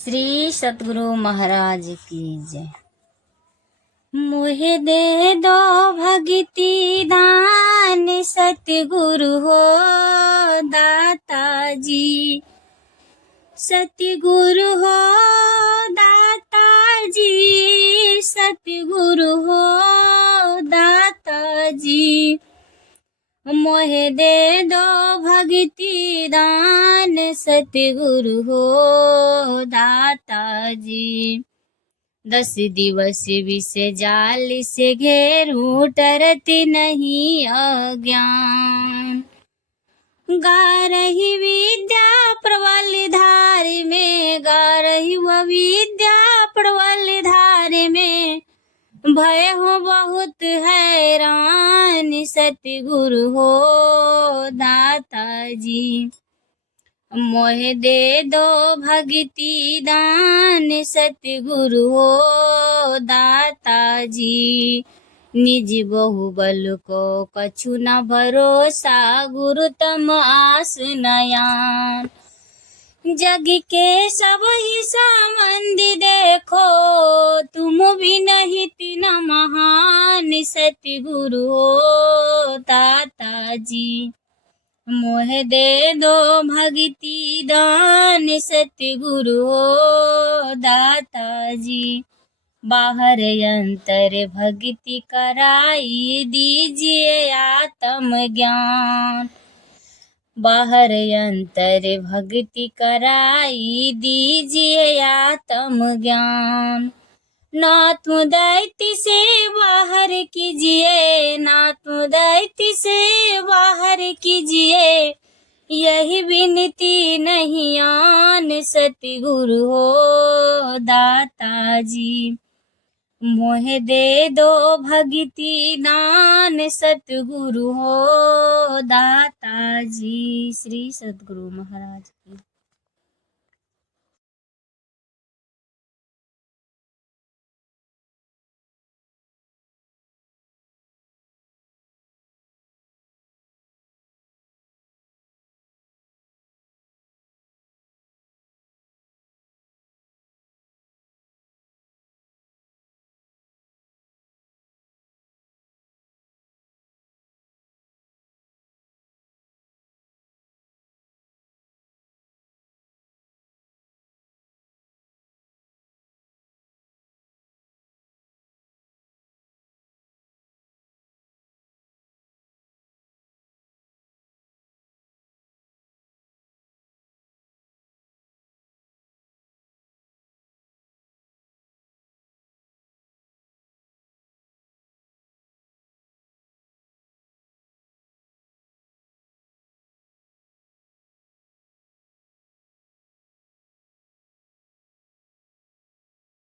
श्री सतगुरु महाराज की जय। मोहे दे दो भगति दान सतगुरु हो दाता जी, सतगुरु हो दाता जी, सतगुरु हो दाता जी। मोहे दे दो भगति दान सतगुरु हो दाता जी। 10 दिवस विष जाल से घेरूं टरती नहीं अज्ञान। गा रही विद्या प्रबल धार में, गा रही वह विद्या प्रबल धार में, भय हो बहुत हैरान सतगुरु हो दाता जी। मोहे दे दो भगति दान सतगुरु हो दाता जी। निज बहुबल को कछु न भरोसा, गुरु तम आस नयान। जग के सब ही संबंधी देखो, तुम भी नहीं तीन महान सतगुरु हो दाता जी। मोहे दे दो भगति दान सतगुरु हो दाता जी। बाहर अंतर भक्ति कराई दीजिए आत्म ज्ञान। बाहर अंतर भक्ति कराई दीजिए आत्म ज्ञान। ना तुम दैत्य से बाहर कीजिए, ना तुम दैत्य से बाहर कीजिए, यही विनती नहीं आन सतगुरु हो दाता जी। मोहे दे दो भगति दान सतगुरु हो दाता जी। श्री सतगुरु महाराज की।